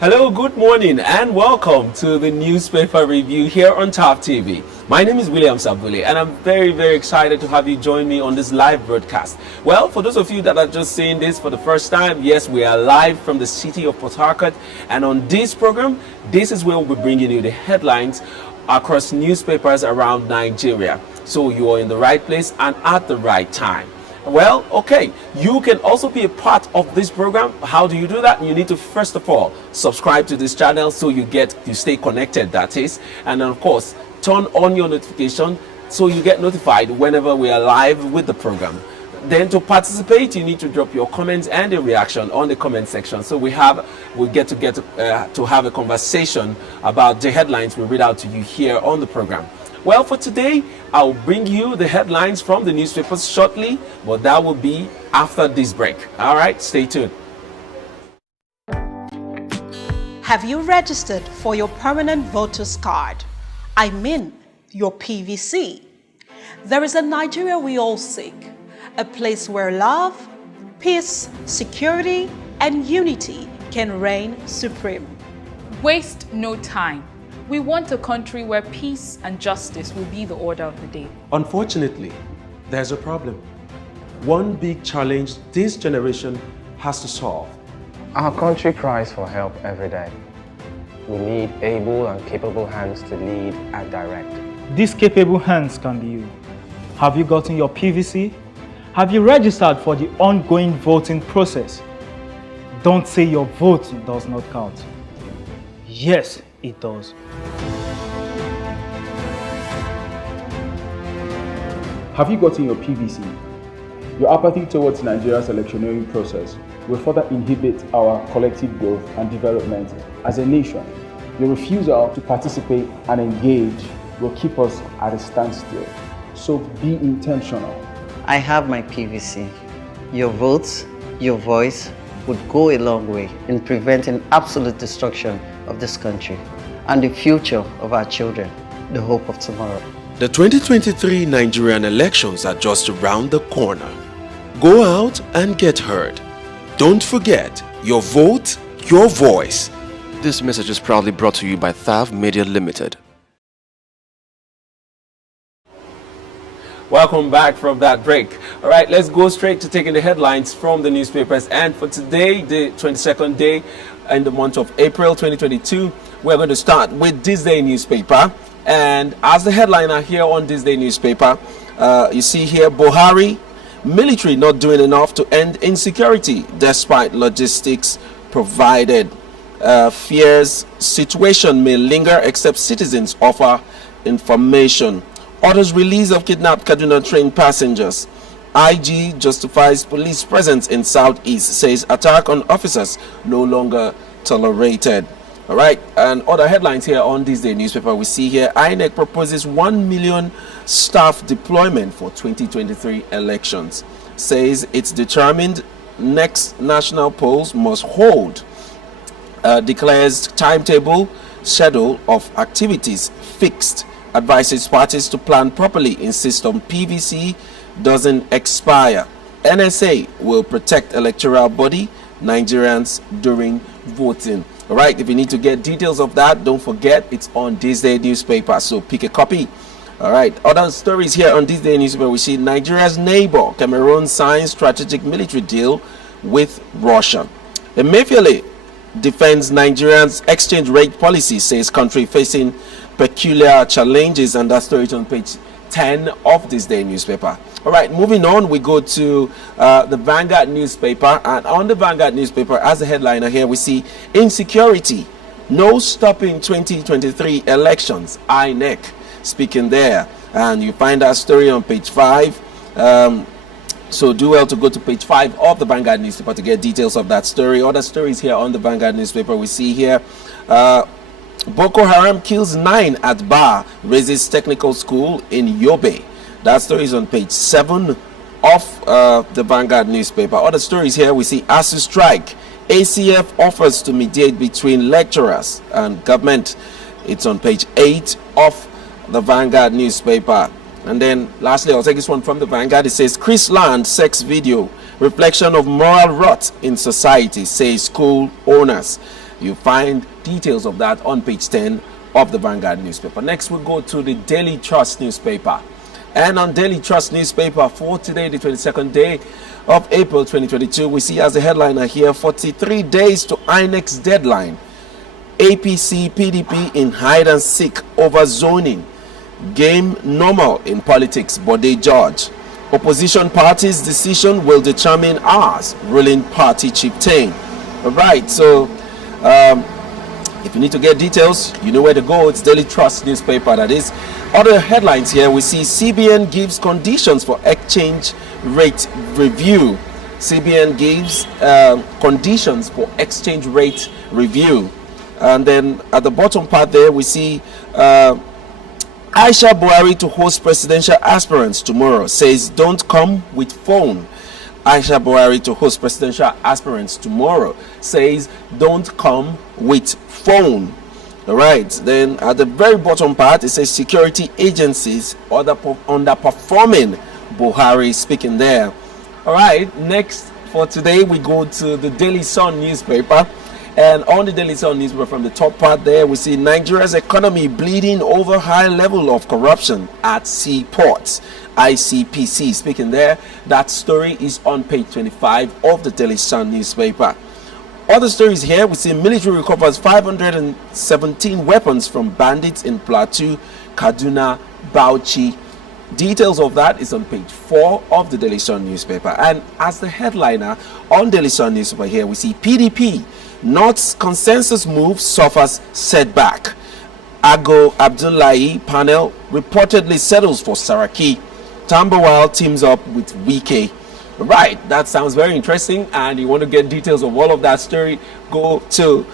Hello, good morning, and welcome to the newspaper review here on Top TV. My name is William Sabule, and I'm very excited to have you join me on this live broadcast. Well, for those of you that are just seeing this for the first time, yes, we are live from the city of Port Harcourt, and on this program, this is where we'll be bringing you the headlines across newspapers around Nigeria. So you are in the right place and at the right time. Well, okay, you can also be a part of this program. How do you do that? You need to first of all subscribe to this channel so you stay connected, that is, and then of course turn on your notification so you get notified whenever we are live with the program. Then to participate, you need to drop your comments and a reaction on the comment section, so we get to have a conversation about the headlines we read out to you here on the program. Well, for today, I'll bring you the headlines from the newspapers shortly, but that will be after this break. All right, stay tuned. Have you registered for your permanent voter's card? I mean, your PVC. There is a Nigeria we all seek, a place where love, peace, security, and unity can reign supreme. Waste no time. We want a country where peace and justice will be the order of the day. Unfortunately, there's a problem. One big challenge this generation has to solve. Our country cries for help every day. We need able and capable hands to lead and direct. These capable hands can be you. Have you gotten your PVC? Have you registered for the ongoing voting process? Don't say your vote does not count. Yes, it does. Have you gotten your PVC? Your apathy towards Nigeria's electioneering process will further inhibit our collective growth and development as a nation. Your refusal to participate and engage will keep us at a standstill. So be intentional. I have my PVC. Your votes, your voice would go a long way in preventing absolute destruction of this country and the future of our children, the hope of tomorrow. The 2023 Nigerian elections are just around the corner. Go out and get heard. Don't forget, your vote, your voice. This message is proudly brought to you by Thav Media Limited. Welcome back from that break. All right, let's go straight to taking the headlines from the newspapers. And for today, the 22nd day in the month of April 2022, we're going to start with this day newspaper. And as the headliner here on this day newspaper, you see here, Buhari, military not doing enough to end insecurity despite logistics provided. Fears situation may linger except citizens offer information. Orders release of kidnapped Kaduna train passengers. IG justifies police presence in Southeast, says attack on officers no longer tolerated. All right, and other headlines here on this day newspaper, we see here, INEC proposes 1 million staff deployment for 2023 elections. Says it's determined next national polls must hold. Declares timetable, schedule of activities fixed. Advises parties to plan properly, insists on PVC doesn't expire. NSA will protect electoral body, Nigerians during voting. All right, if you need to get details of that, don't forget it's on this day newspaper, so pick a copy. All right, other stories here on this day newspaper, we see Nigeria's neighbor Cameroon signs strategic military deal with Russia. Emefiele defends Nigeria's exchange rate policy, says country facing peculiar challenges, and that story is on page 10 of this day newspaper. All right, moving on, we go to the Vanguard newspaper, and on the Vanguard newspaper, as a headliner here, we see insecurity, no stopping 2023 elections, INEC speaking there, and you find that story on page 5. So do well to go to page 5 of the Vanguard newspaper to get details of that story. Other stories here on the Vanguard newspaper, we see here, Boko Haram kills 9 at bar, raises technical school in Yobe. That story is on page 7 of the Vanguard newspaper. Other stories here, we see ASU strike. ACF offers to mediate between lecturers and government. It's on page 8 of the Vanguard newspaper. And then lastly, I'll take this one from the Vanguard. It says, Chris Land sex video, reflection of moral rot in society, says school owners. You find details of that on page 10 of the Vanguard newspaper. Next, we go to the Daily Trust newspaper. And on Daily Trust newspaper for today, the 22nd day of April 2022, we see as a headliner here, 43 days to INEC's deadline. APC, PDP in hide and seek over zoning. Game normal in politics, but they judge. Opposition parties' decision will determine ours, ruling party chieftain. All right, so if you need to get details, you know where to go. It's Daily Trust newspaper, that is. Other headlines here, we see CBN gives conditions for exchange rate review. CBN gives conditions for exchange rate review. And then at the bottom part there, we see Aisha Buhari to host presidential aspirants tomorrow, says don't come with phone. Aisha Buhari to host presidential aspirants tomorrow, says don't come with phone. All right, then at the very bottom part, it says security agencies underperforming. Buhari speaking there. All right, next for today, we go to the Daily Sun newspaper. And on the Daily Sun newspaper, from the top part there, we see Nigeria's economy bleeding over high level of corruption at seaports. ICPC speaking there. That story is on page 25 of the Daily Sun newspaper. Other stories here, we see military recovers 517 weapons from bandits in Plateau, Kaduna, Bauchi. Details of that is on page 4 of the Daily Sun newspaper. And as the headliner on Daily Sun newspaper here, we see PDP, North's consensus move suffers setback. Ago Abdullahi panel reportedly settles for Saraki. Tambawal teams up with Wike. Right, that sounds very interesting, and you want to get details of all of that story, go to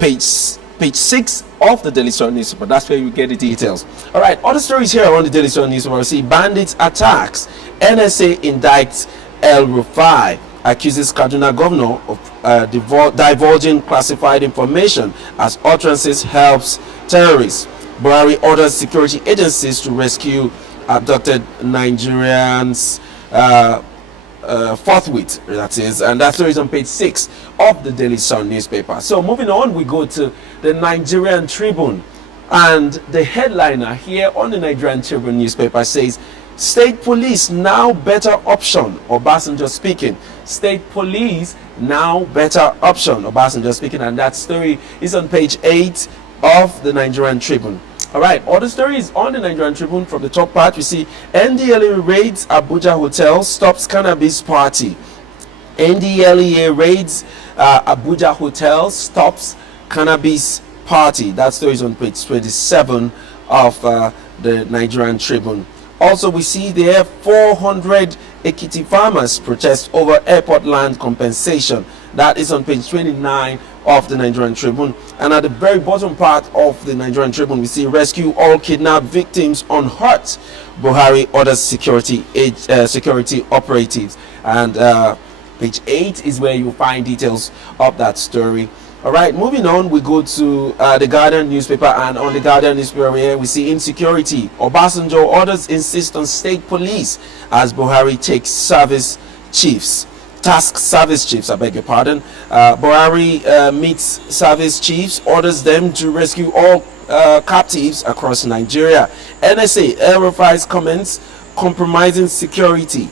page 6 of the Daily Sun newspaper. That's where you get the details. All right, other stories here on the Daily Sun newspaper. We see bandits attacks. NSA indicts El Rufai, accuses Kaduna governor of divulging classified information as utterances helps terrorists. Buhari orders security agencies to rescue abducted Nigerians forthwith, that is, and that story is on page 6 of the Daily Sun newspaper. So moving on, we go to the Nigerian Tribune, and the headliner here on the Nigerian Tribune newspaper says state police now better option. Obasanjo speaking. State police now better option. Obasanjo speaking, and that story is on page 8 of the Nigerian Tribune. All right, other stories on the Nigerian Tribune. From the top part, we see NDLEA raids Abuja hotel, stops cannabis party. NDLEA raids Abuja hotel, stops cannabis party. That story is on page 27 of the Nigerian Tribune. Also, we see there 400 Ekiti farmers protest over airport land compensation. That is on page 29 of the Nigerian Tribune. And at the very bottom part of the Nigerian Tribune, we see rescue all kidnapped victims unhurt. Buhari orders security operatives. And page 8 is where you find details of that story. All right, moving on, we go to the Guardian newspaper, and on the Guardian newspaper here, we see insecurity. Obasanjo orders insist on state police as Buhari takes task service chiefs, I beg your pardon. Buhari meets service chiefs, orders them to rescue all captives across Nigeria. NSA, El-Rufai's comments, compromising security.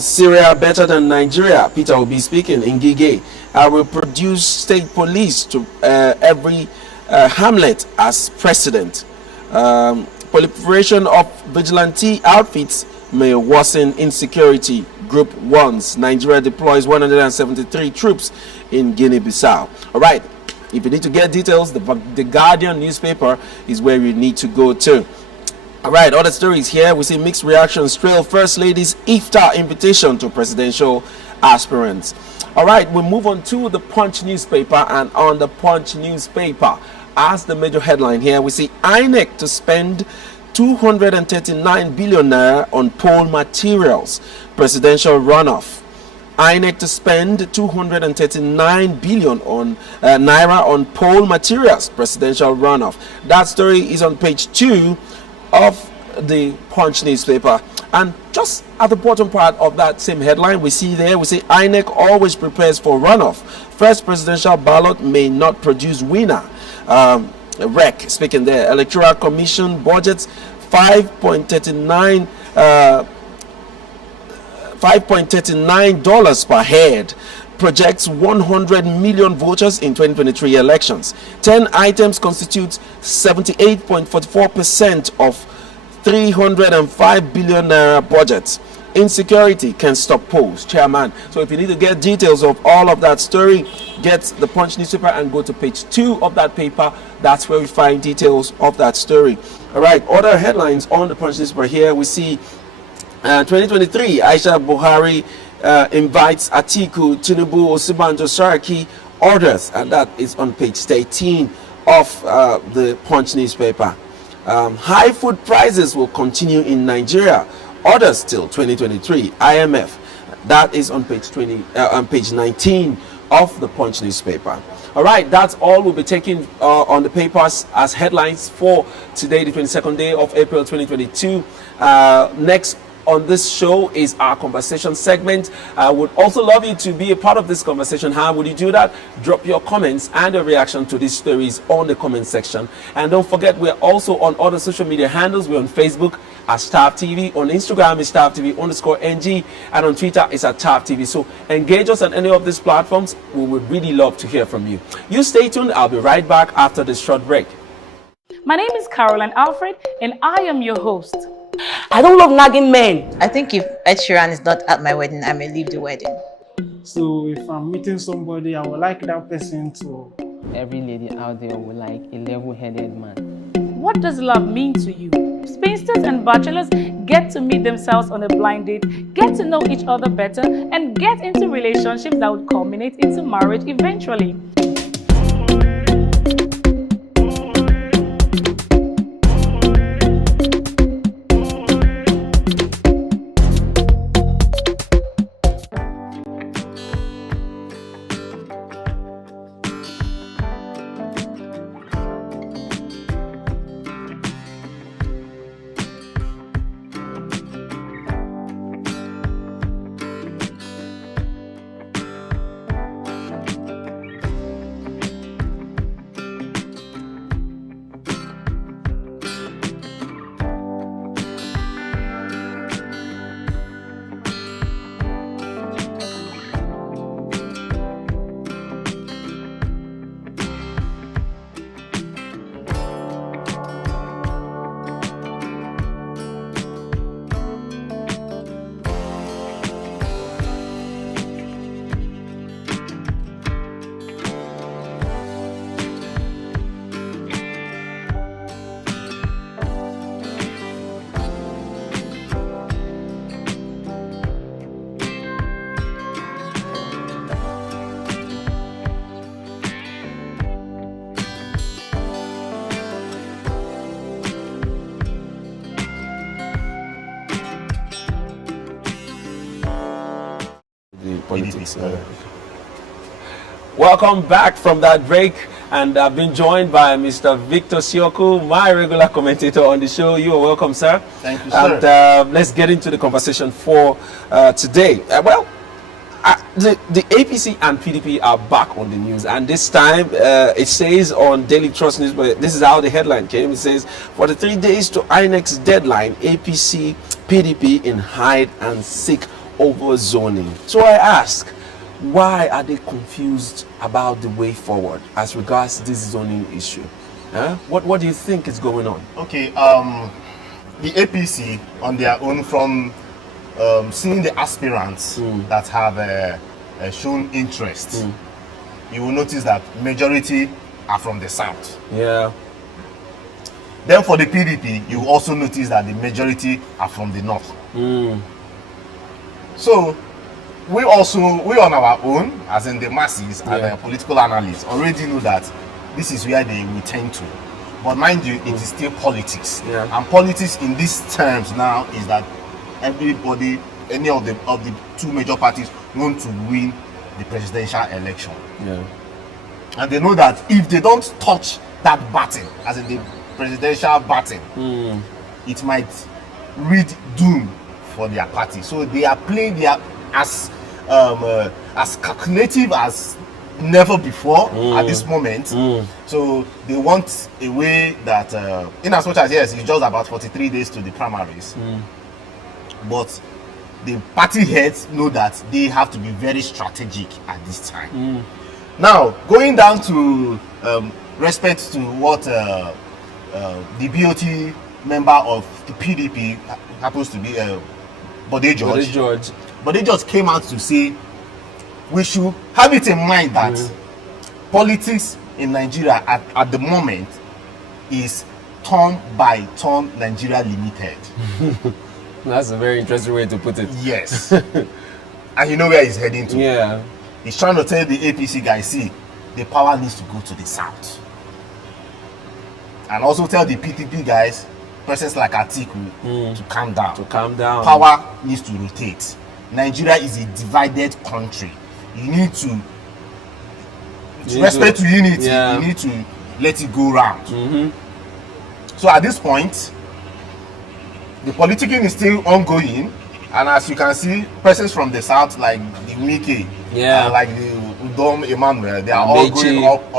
Syria better than Nigeria, Peter will be speaking in Gige. I will produce state police to every hamlet as precedent. Proliferation of vigilante outfits may worsen insecurity. Group 1's Nigeria deploys 173 troops in Guinea-Bissau. All right, if you need to get details, the Guardian newspaper is where you need to go to. All right, other stories here. We see mixed reactions trail First Lady's iftar invitation to presidential aspirants. All right, we move on to the Punch newspaper, and on the Punch newspaper, as the major headline here, we see INEC to spend 239 billion naira on poll materials, presidential runoff. INEC to spend 239 billion on naira on poll materials, presidential runoff. That story is on page 2 of the Punch newspaper. And just at the bottom part of that same headline, we see INEC always prepares for runoff. First presidential ballot may not produce winner. REC speaking there. Electoral Commission budgets $5.39 per head. Projects 100 million voters in 2023 elections. 10 items constitute 78.44% of 305 billion naira budget. Insecurity can stop polls, chairman. So if you need to get details of all of that story, get the Punch newspaper and go to page 2 of that paper. That's where we find details of that story. All right, other headlines on the Punch newspaper here. We see 2023, Aisha Buhari invites Atiku, Tinubu, Osibanjo, Saraki, others, and that is on page 13 of the Punch newspaper. High food prices will continue in Nigeria. Orders till 2023. IMF. That is on page 19 of the Punch newspaper. All right, that's all we'll be taking on the papers as headlines for today, the 22nd day of April 2022. Next on this show is our conversation segment. I would also love you to be a part of this conversation. How would you do that? Drop your comments and your reaction to these stories on the comment section. And don't forget, we're also on other social media handles. We're on Facebook as TAP TV, on Instagram is TAP TV_NG, and on Twitter is at TAP TV. So engage us on any of these platforms. We would really love to hear from you. You stay tuned. I'll be right back after this short break. My name is Caroline Alfred, and I am your host. I don't love nagging men. I think if Ed Sheeran is not at my wedding, I may leave the wedding. So if I'm meeting somebody, I would like that person to... Every lady out there would like a level-headed man. What does love mean to you? Spinsters and bachelors get to meet themselves on a blind date, get to know each other better, and get into relationships that would culminate into marriage eventually. Politics. Welcome back from that break, and I've been joined by Mr. Victor Sioku, my regular commentator on the show. You are welcome, sir. Thank you, sir. And let's get into the conversation for today. The APC and PDP are back on the news, and this time it says on Daily Trust News, but this is how the headline came. It says, for the 3 days to INEC's deadline, APC, PDP in hide and seek over zoning. So I ask, why are they confused about the way forward as regards this zoning issue? What do you think is going on? Okay, the APC on their own, from seeing the aspirants that have shown interest, you will notice that majority are from the south. Yeah. Then for the PDP, you will also notice that the majority are from the north. So we on our own, as in the masses and the political analysts, already know that this is where they will tend to. But mind you, it is still politics. And politics in these terms now is that everybody, any of the two major parties, want to win the presidential election. And they know that if they don't touch that button, as in the presidential button, it might read doom for their party. So they are playing their as calculative as never before at this moment. So they want a way that, in as much as yes, it's just about 43 days to the primaries, but the party heads know that they have to be very strategic at this time. Now, going down to respect to what the BOT member of the PDP happens to be, Bode George. Bode George came out to say we should have it in mind that politics in Nigeria at the moment is turn by turn Nigeria Limited. That's a very interesting way to put it. Yes. And you know where he's heading to. Yeah. He's trying to tell the APC guys, see, the power needs to go to the south. And also tell the PDP guys, persons like Atiku, to calm down. To calm down. Power needs to rotate. Nigeria is a divided country. You need to respect to unity. You need to let it go round. So at this point, the politicking is still ongoing, and as you can see, persons from the south like the Wike, like the Udom Emmanuel, they are all going up.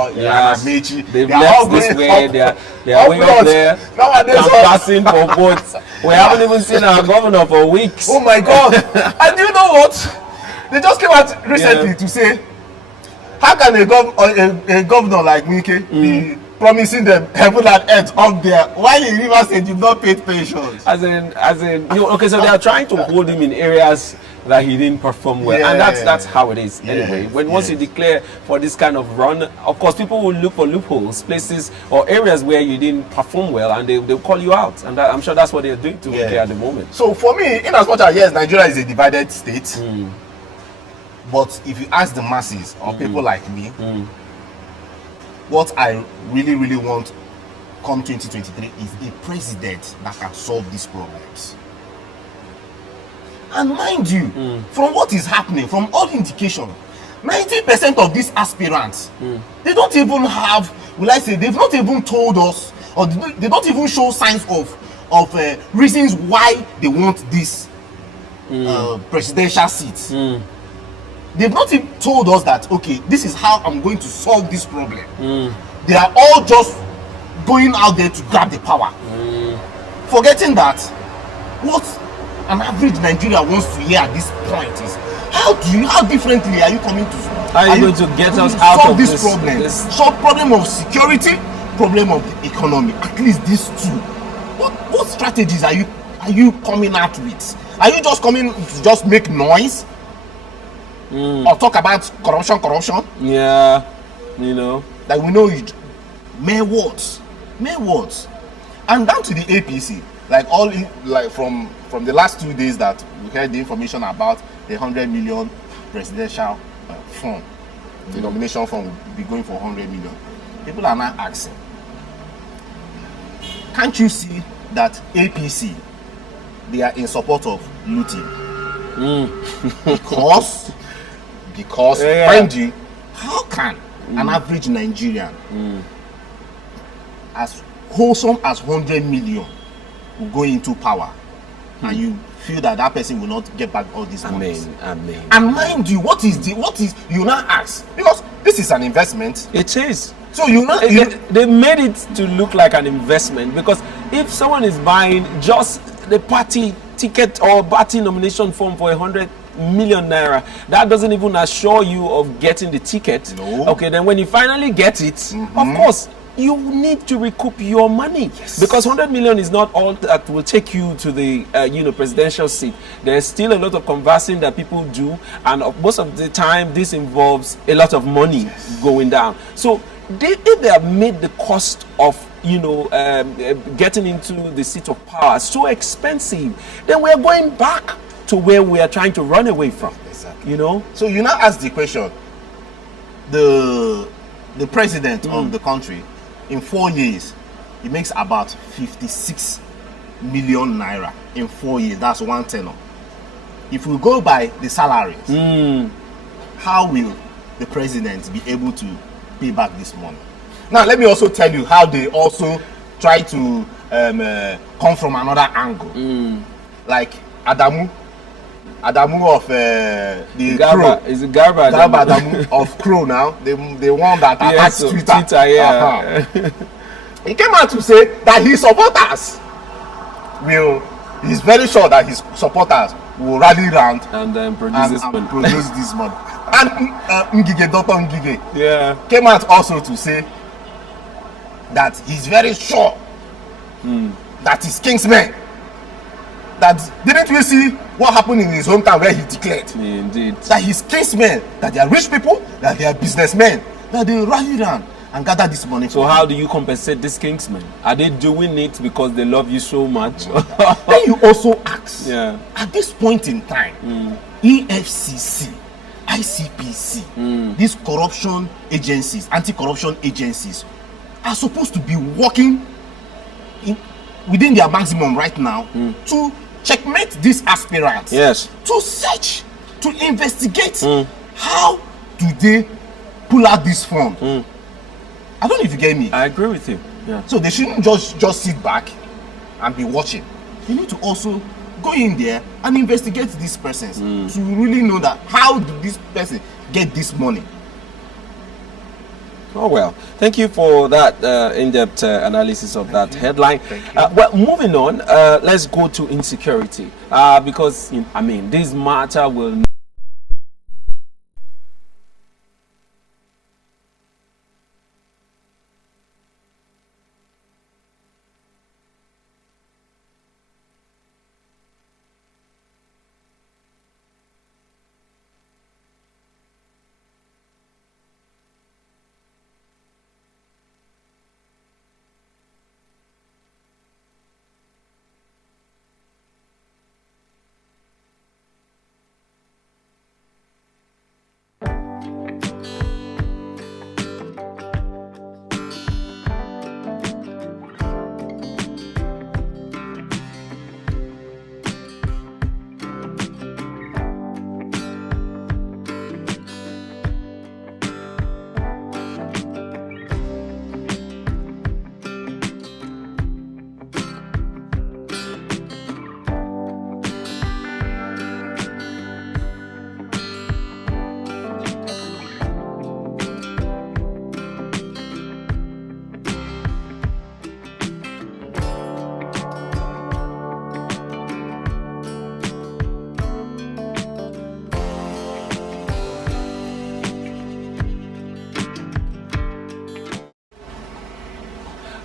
They've left this way. They are way up there. Passing for votes. We haven't even seen our governor for weeks. Oh my God! And you know what? They just came out recently to say, how can a governor like Wike be promising them heaven and earth up there while in Rivers State you've not paid pensions? As in, you know, okay, so they are trying to hold him in areas that he didn't perform well, and that's how it is anyway. When once you declare for this kind of run, of course people will look for loopholes, places or areas where you didn't perform well, and they'll call you out, and I'm sure that's what they're doing to Wike at the moment. So for me, in as much as yes, Nigeria is a divided state, but if you ask the masses or people like me, what I really want come 2023 is a president that can solve these problems. And mind you, from what is happening, from all indication, 90% of these aspirants, they don't even have, will I say, they've not even told us, or they don't even show signs of reasons why they want this presidential seat. They've not even told us that, okay, this is how I'm going to solve this problem. They are all just going out there to grab the power. Forgetting that what an average Nigerian wants to hear at this point is, how differently are you coming to are you going to get us out of this problem? Solve problem of security, problem of the economy. At least these two. What strategies are you coming out with? Are you just coming to just make noise? Or talk about corruption? Yeah, you know. Like we know it. Mere words. And down to the APC. Like from the last 2 days that we heard the information about the 100 million presidential fund. The nomination fund will be going for 100 million. People are now asking, can't you see that APC, they are in support of looting? Because mind you, how can an average Nigerian, as wholesome as 100 million, will go into power, and you feel that person will not get back all these money? Amen. And mind you, what is you now ask, because this is an investment. It is. So they made it to look like an investment, because if someone is buying just the party ticket or party nomination form for 100 million naira, that doesn't even assure you of getting the ticket. No. Okay, then when you finally get it, of course you need to recoup your money, because 100 million is not all that will take you to the presidential seat. There's still a lot of conversing that people do, and most of the time this involves a lot of money going down. So if they have made the cost of getting into the seat of power so expensive, then we are going back to where we are trying to run away from. Exactly. So you now ask the question, the president of the country, in 4 years, he makes about 56 million naira in 4 years. That's one tenor. If we go by the salaries, how will the president be able to pay back this money? Now, let me also tell you how they also try to come from another angle. Like Adamu of the Garba, Crow. is it Garba? Garba Adamu of Crow now. The one that attacks so Twitter. Yeah. He came out to say that his supporters he's very sure that his supporters will rally round and produce this money. And Ngige, Dr. Ngige, came out also to say that he's very sure that his kingsmen, that didn't we see what happened in his hometown where he declared indeed that his kingsmen, that they are rich people, that they are businessmen, that they rally around and gather this money. So how do you compensate these kingsmen? Are they doing it because they love you so much? Then you also ask, at this point in time, EFCC, ICPC, these corruption agencies, anti-corruption agencies, are supposed to be working within their maximum right now to checkmate these aspirants. Yes. To search, to investigate. How do they pull out this fund? I don't know if you get me. I agree with you. Yeah. So they shouldn't just sit back and be watching. You need to also go in there and investigate these persons to really know that how did this person get this money. Oh well, thank you for that in-depth analysis of that headline. Well, moving on, let's go to insecurity because I mean this matter will.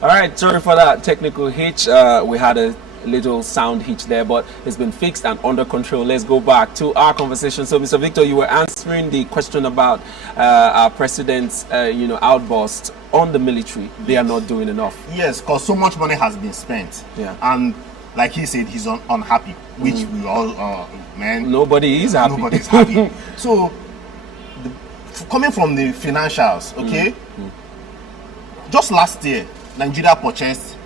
All right, sorry for that technical hitch. We had a little sound hitch there, but it's been fixed and under control. Let's go back to our conversation. So, Mr. Victor, you were answering the question about our president's, outburst on the military. They are not doing enough. Yes, because so much money has been spent. Yeah. And like he said, he's unhappy, which we all, nobody is happy. Nobody's happy. So, coming from the financials, okay, just last year, Nigeria purchased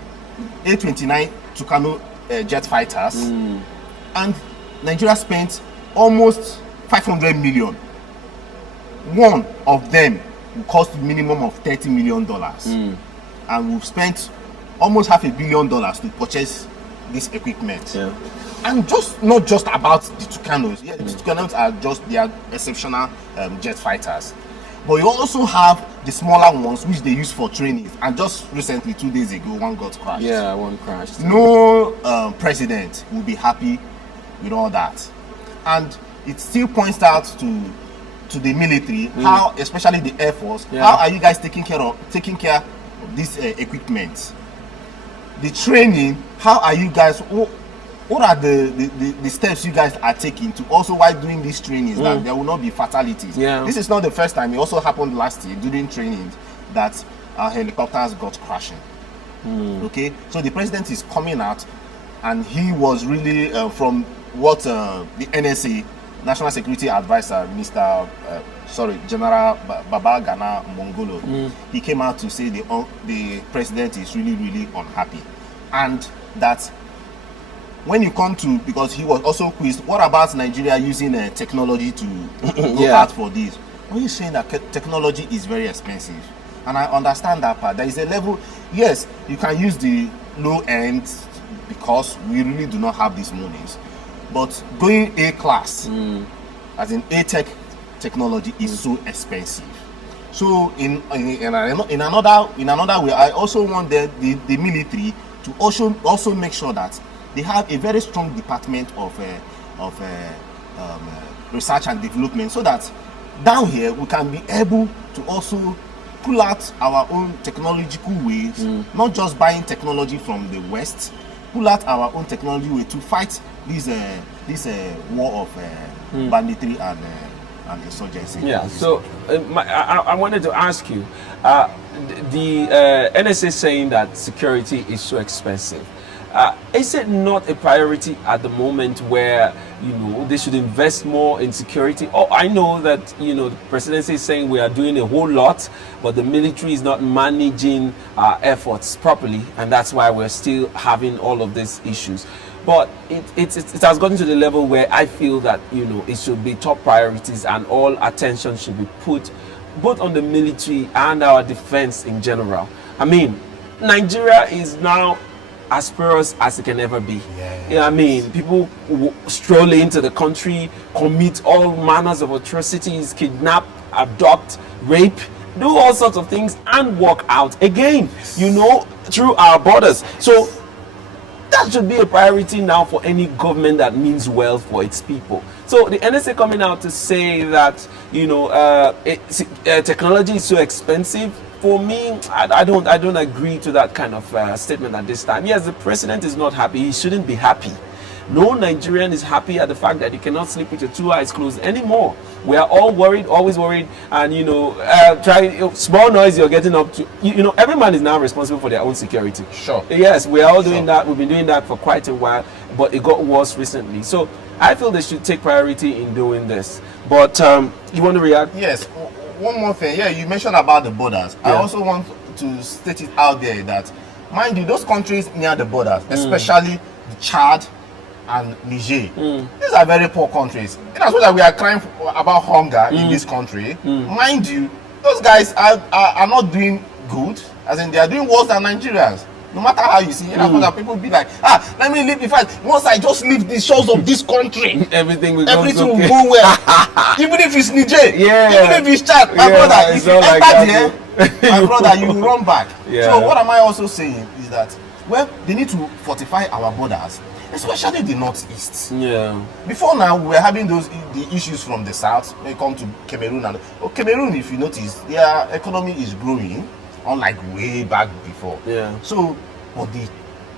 A29 Tucano jet fighters, and Nigeria spent almost 500 million. One of them will cost minimum of $30 million, and we've spent almost $500 million to purchase this equipment. Yeah. And not just about the Tucanos. Yeah, the Tucanos they are exceptional jet fighters. But you also have the smaller ones which they use for training. And just recently, 2 days ago, one got crashed. Yeah, one crashed. No president will be happy with all that. And it still points out to the military, how, especially the Air Force, how are you guys taking care of this equipment? The training, how are you guys? What are the steps you guys are taking to also, while doing these trainings, that there will not be fatalities? Yeah. This is not the first time. It also happened last year during training that our helicopters got crashing. Okay, so the president is coming out, and he was really from what the NSA, National Security Advisor, General Babagana Mongolo, he came out to say the president is really, really unhappy, and that when you come to, because he was also quizzed, what about Nigeria using technology to go out for this? When you're saying that technology is very expensive, and I understand that part, there is a level, yes, you can use the low end because we really do not have these monies. But going A class, as in A tech technology, is so expensive. So in another way, I also want the military to also make sure that they have a very strong department of research and development, so that down here we can be able to also pull out our own technological ways, not just buying technology from the West, pull out our own technology way to fight this war of banditry and insurgency. Yeah, so I wanted to ask you, the NSA saying that security is so expensive. Is it not a priority at the moment where, they should invest more in security? Oh, I know that, the presidency is saying we are doing a whole lot, but the military is not managing our efforts properly, and that's why we're still having all of these issues. But it has gotten to the level where I feel that, it should be top priorities and all attention should be put both on the military and our defense in general. I mean, Nigeria is now as porous as it can ever be. I mean, people stroll into the country, commit all manners of atrocities, kidnap, abduct, rape, do all sorts of things and walk out again, through our borders. So that should be a priority now for any government that means well for its people. So the NSA coming out to say that, technology is so expensive. For me, I don't agree to that kind of statement at this time. Yes, the president is not happy. He shouldn't be happy. No Nigerian is happy at the fact that you cannot sleep with your two eyes closed anymore. We are all worried, always worried, and small noise you're getting up to. Every man is now responsible for their own security. Sure. Yes, we are all doing that. We've been doing that for quite a while, but it got worse recently. So I feel they should take priority in doing this. But you want to react? Yes. One more thing. Yeah, you mentioned about the borders. I also want to state it out there that, mind you, those countries near the borders, especially the Chad and Niger, these are very poor countries. That's why we are crying about hunger in this country. Mind you, those guys are not doing good, as in they are doing worse than Nigerians. No matter how you see it, people be like, let me leave the fight. Once I just leave the shores of this country, everything will go well. Even if it's Niger, even if it's Chad, my brother, if you enter there, my brother, you will run back. So what am I also saying is that, well, they need to fortify our borders, especially the northeast. Before now, we were having the issues from the south when it comes to Cameroon. And Cameroon, if you notice, their economy is growing, unlike way back before. So, but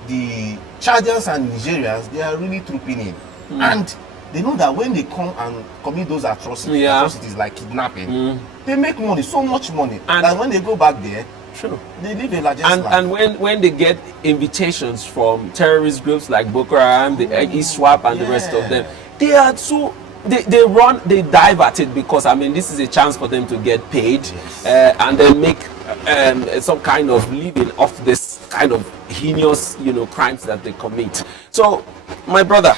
the Chadians and Nigerians, they are really trooping in, and they know that when they come and commit those atrocities like kidnapping, they make money, so much money, and that when they go back there, they live a large life. And when they get invitations from terrorist groups like Boko Haram, the ISWAP, and the rest of them, they are so. They dive at it because, I mean, this is a chance for them to get paid and then make some kind of living off this kind of heinous, crimes that they commit. So, my brother,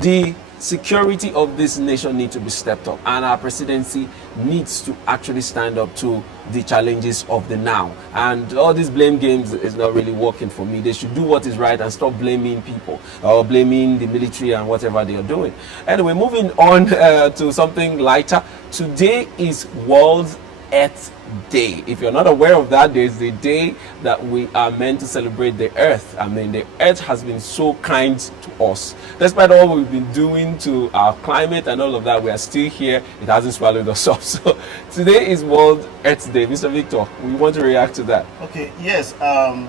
the security of this nation needs to be stepped up, and our presidency needs to actually stand up to the challenges of the now. And all these blame games is not really working for me. They should do what is right and stop blaming people or blaming the military and whatever they are doing. Anyway, moving on to something lighter. Today is World Earth Day. If you're not aware of that, there's a day that we are meant to celebrate the earth. I mean, the earth has been so kind to us. Despite all we've been doing to our climate and all of that, we are still here. It hasn't swallowed us up. So today is World Earth Day. Mr. Victor, we want to react to that. Okay, yes.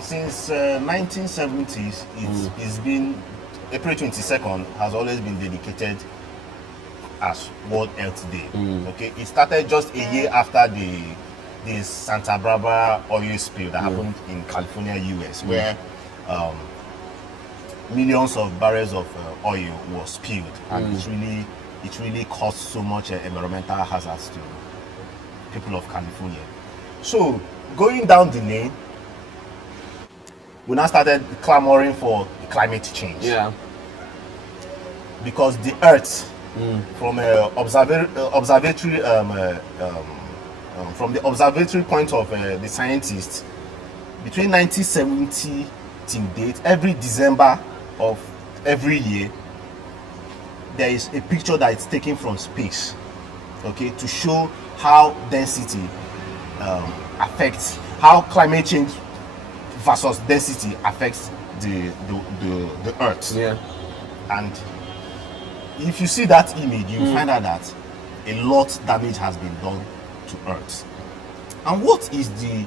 Since 1970s, it's been April 22nd has always been dedicated as World Earth Day. Okay, it started just a year after the Santa Barbara oil spill that happened in California, US, where millions of barrels of oil was spilled, and it really caused so much environmental hazards to people of California. So going down the lane, we now started clamoring for climate change. Because the Earth, from from the observatory point of the scientists, between 1970 till date, every December of every year, there is a picture that is taken from space, okay, to show how density affects, how climate change versus density affects the Earth. Yeah. And if you see that image, you find out that a lot damage has been done to Earth. And what is the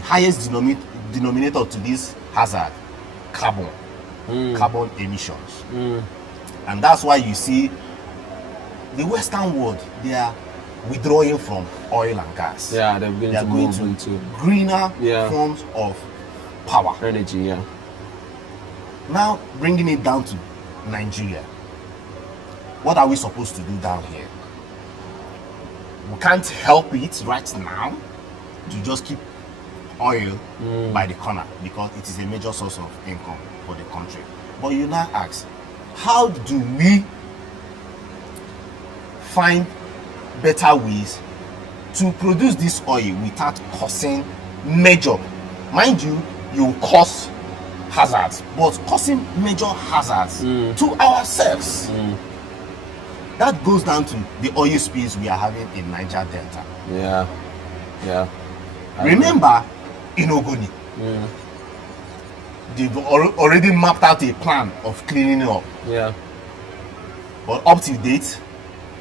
highest denominator to this hazard? Carbon. Carbon emissions. And that's why you see the Western world, they are withdrawing from oil and gas. Yeah, they're going to move into greener forms of power. Energy, yeah. Now, bringing it down to Nigeria, what are we supposed to do down here? We can't help it right now to just keep oil by the corner because it is a major source of income for the country. But you now ask, how do we find better ways to produce this oil without causing major, mind you, you cause hazards, but causing major hazards to ourselves? That goes down to the oil spills we are having in Niger Delta. Yeah. Remember in Ogoni, they've already mapped out a plan of cleaning up. Yeah. But up to date,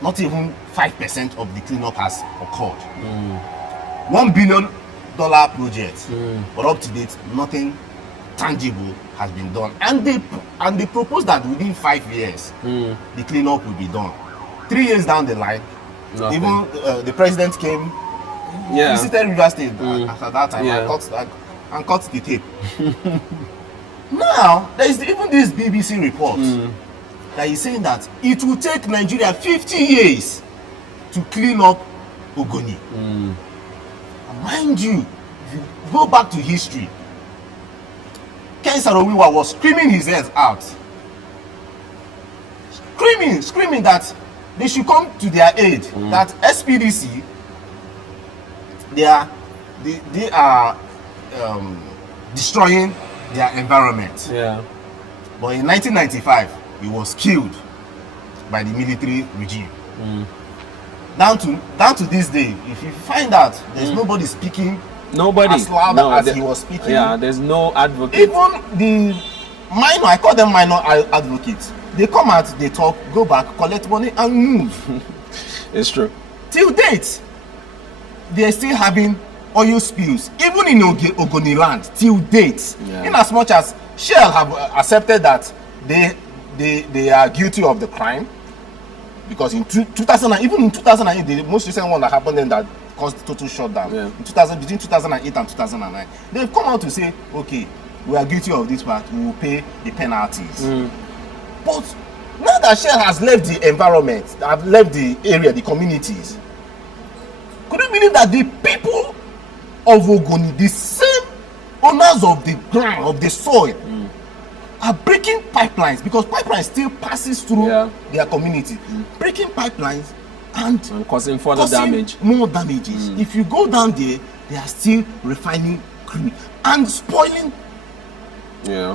not even 5% of the cleanup has occurred. $1 billion project, but up to date, nothing tangible has been done. And they propose that within 5 years, the cleanup will be done. 3 years down the line, nothing. Even the president came, visited River State at that time and cut the tape. Now, there is even this BBC report that is saying that it will take Nigeria 50 years to clean up Ogoni. Mind you, if you go back to history, Ken Saro-Wiwa was screaming his head out. Screaming that they should come to their aid. That SPDC, they are destroying their environment. Yeah. But in 1995, he was killed by the military regime. Down to this day, if you find out there's nobody speaking as loud as he was speaking. Yeah, there's no advocate. Even the minor, I call them minor advocates, they come out, they talk, go back, collect money and move. It's true. Till date, they're still having oil spills, even in Ogoni land, till date. In as much as Shell have accepted that they are guilty of the crime, because in 2000, even in 2008, the most recent one that happened then that caused total shutdown, between 2008 and 2009, they've come out to say, okay, we are guilty of this part, we will pay the penalties. But now that Shell has left the environment, have left the area, the communities, could you believe that the people of Ogoni, the same owners of the ground, of the soil, are breaking pipelines, because pipelines still passes through their community, breaking pipelines and causing further damage, more damages. If you go down there, they are still refining crude and spoiling their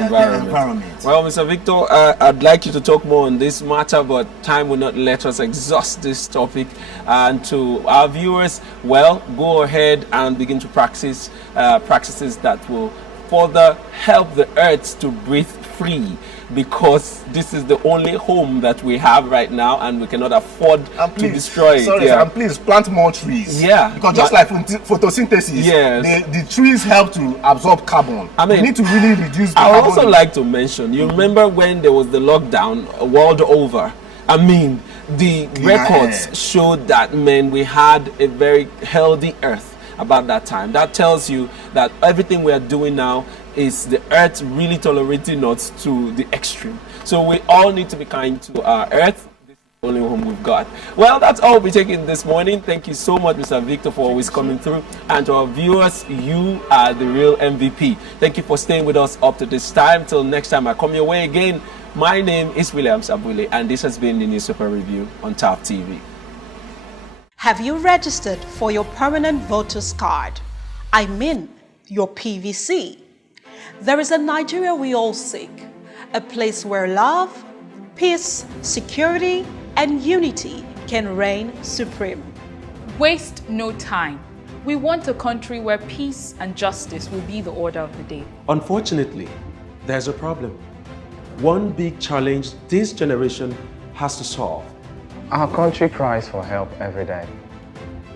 environment. Well, Mr. Victor, I'd like you to talk more on this matter, but time will not let us exhaust this topic. And to our viewers, well, go ahead and begin to practice practices that will further help the earth to breathe free, because this is the only home that we have right now and we cannot afford to destroy it. And please plant more trees. Because just like photosynthesis, the trees help to absorb carbon. I mean, we need to really reduce the I would carbon. also like to mention, you remember when there was the lockdown world over? I mean, the records showed that, man, we had a very healthy earth about that time. That tells you that everything we are doing now is the earth really tolerating us to the extreme. So we all need to be kind to our earth. This is the only home we've got. Well, that's all we're taking this morning. Thank you so much, Mr. Victor, for always coming through. And to our viewers, you are the real MVP. Thank you for staying with us up to this time. Till next time I come your way again. My name is William Sabule, and this has been the Newspaper Review on TAF TV. Have you registered for your permanent voter's card? I mean, your PVC. There is a Nigeria we all seek, a place where love, peace, security, and unity can reign supreme. Waste no time. We want a country where peace and justice will be the order of the day. Unfortunately, there's a problem. One big challenge this generation has to solve. Our country cries for help every day.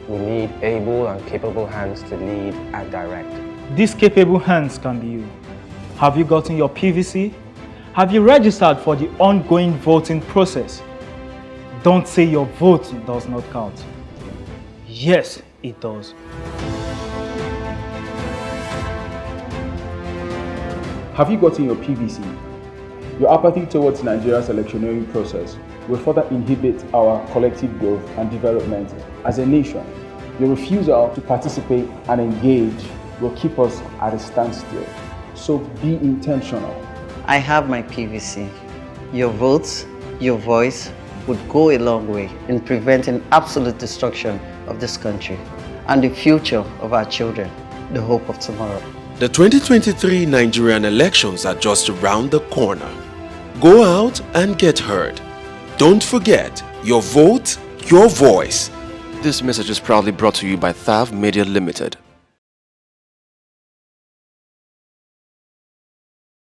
We need able and capable hands to lead and direct. These capable hands can be you. Have you gotten your PVC? Have you registered for the ongoing voting process? Don't say your vote does not count. Yes, it does. Have you gotten your PVC? Your apathy towards Nigeria's electioneering process will further inhibit our collective growth and development as a nation. Your refusal to participate and engage will keep us at a standstill. So be intentional. I have my PVC. Your votes, your voice would go a long way in preventing absolute destruction of this country and the future of our children, the hope of tomorrow. The 2023 Nigerian elections are just around the corner. Go out and get heard. Don't forget, your vote, your voice. This message is proudly brought to you by Thav Media Limited.